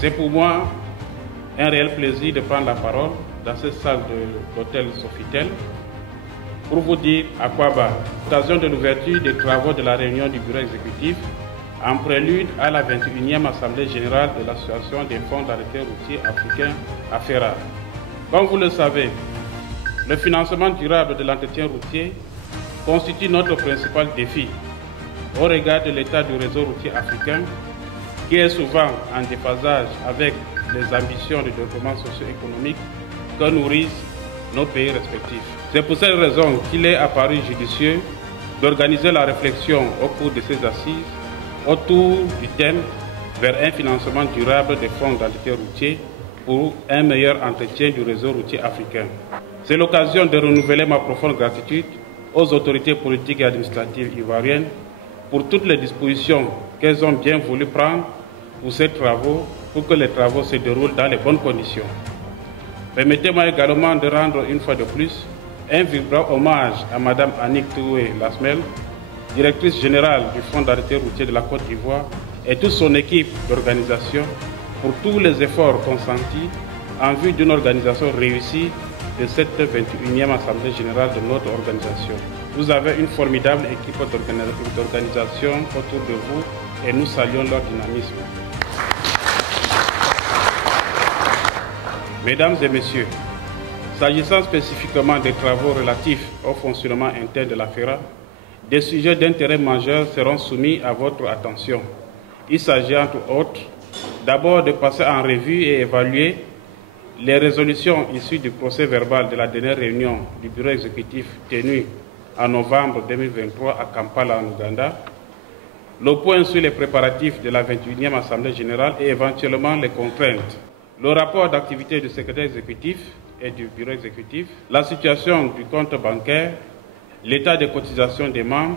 C'est pour moi un réel plaisir de prendre la parole dans cette salle de l'hôtel Sofitel pour vous dire à quoi bas, l'occasion de l'ouverture des travaux de la réunion du bureau exécutif en prélude à la 21e Assemblée générale de l'Association des fonds d'entretien routier africains, AFERA. Comme vous le savez, le financement durable de l'entretien routier constitue notre principal défi au regard de l'état du réseau routier africain qui est souvent en déphasage avec les ambitions de développement socio-économique que nourrissent nos pays respectifs. C'est pour cette raison qu'il est apparu judicieux d'organiser la réflexion au cours de ces assises autour du thème vers un financement durable des fonds d'entretien routier pour un meilleur entretien du réseau routier africain. C'est l'occasion de renouveler ma profonde gratitude aux autorités politiques et administratives ivoiriennes pour toutes les dispositions qu'elles ont bien voulu prendre pour ces travaux, pour que les travaux se déroulent dans les bonnes conditions. Permettez-moi également de rendre une fois de plus un vibrant hommage à Mme Annick Toué Lasmel, directrice générale du Fonds d'entretien routier de la Côte d'Ivoire, et toute son équipe d'organisation pour tous les efforts consentis en vue d'une organisation réussie de cette 21e Assemblée générale de notre organisation. Vous avez une formidable équipe d'organisation autour de vous et nous saluons leur dynamisme. Mesdames et messieurs, s'agissant spécifiquement des travaux relatifs au fonctionnement interne de l'AFERA, des sujets d'intérêt majeur seront soumis à votre attention. Il s'agit entre autres d'abord de passer en revue et évaluer les résolutions issues du procès verbal de la dernière réunion du bureau exécutif tenue en novembre 2023 à Kampala, en Ouganda, le point sur les préparatifs de la 21e Assemblée générale et éventuellement les contraintes, le rapport d'activité du secrétaire exécutif et du bureau exécutif, la situation du compte bancaire, l'état des cotisations des membres,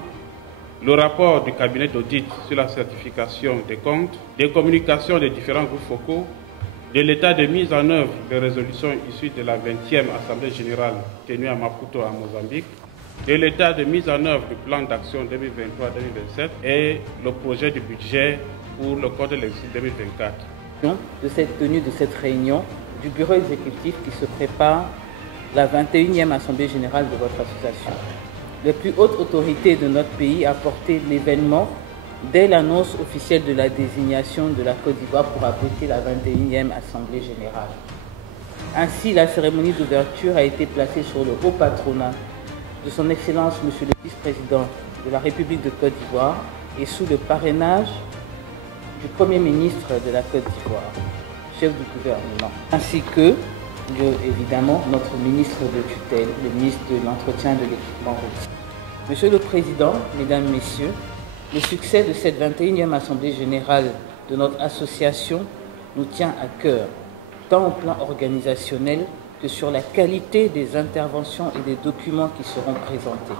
le rapport du cabinet d'audit sur la certification des comptes, des communications des différents groupes focaux, de l'état de mise en œuvre des résolutions issues de la 20e Assemblée générale tenue à Maputo, en Mozambique, de l'état de mise en œuvre du plan d'action 2023-2027 et le projet de budget pour le code de l'exercice 2024. De cette tenue de cette réunion du bureau exécutif qui se prépare la 21e Assemblée générale de votre association. Les plus hautes autorités de notre pays apportaient l'événement dès l'annonce officielle de la désignation de la Côte d'Ivoire pour abriter la 21e Assemblée générale. Ainsi, la cérémonie d'ouverture a été placée sur le haut patronat de son Excellence Monsieur le Vice-président de la République de Côte d'Ivoire et sous le parrainage du Premier ministre de la Côte d'Ivoire, chef du gouvernement, ainsi que, évidemment, notre ministre de tutelle, le ministre de l'Entretien de l'équipement routier. Monsieur le Président, Mesdames, Messieurs, le succès de cette 21e Assemblée générale de notre association nous tient à cœur, tant au plan organisationnel que sur la qualité des interventions et des documents qui seront présentés.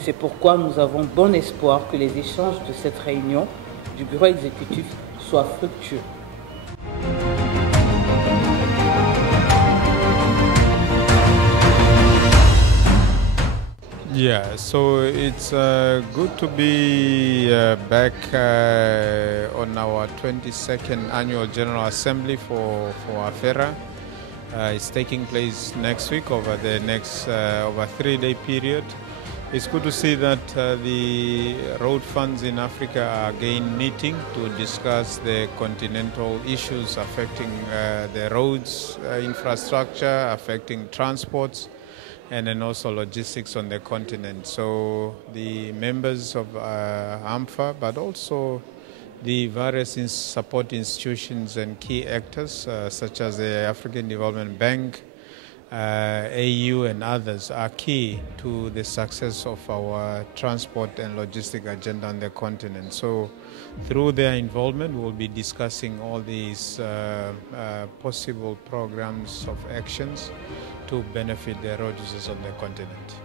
C'est pourquoi nous avons bon espoir que les échanges de cette réunion du bureau exécutif soient fructueux. Yeah, so it's good to be back on our 22nd Annual General Assembly for AFERA. It's taking place next week over the next over a 3-day period. It's good to see that the road funds in Africa are again meeting to discuss the continental issues affecting the roads infrastructure, affecting transports, and then also logistics on the continent. So the members of AMFA, but also the various support institutions and key actors such as the African Development Bank, AU and others are key to the success of our transport and logistic agenda on the continent. So through their involvement, we'll be discussing all these possible programs of actions to benefit the road users on the continent.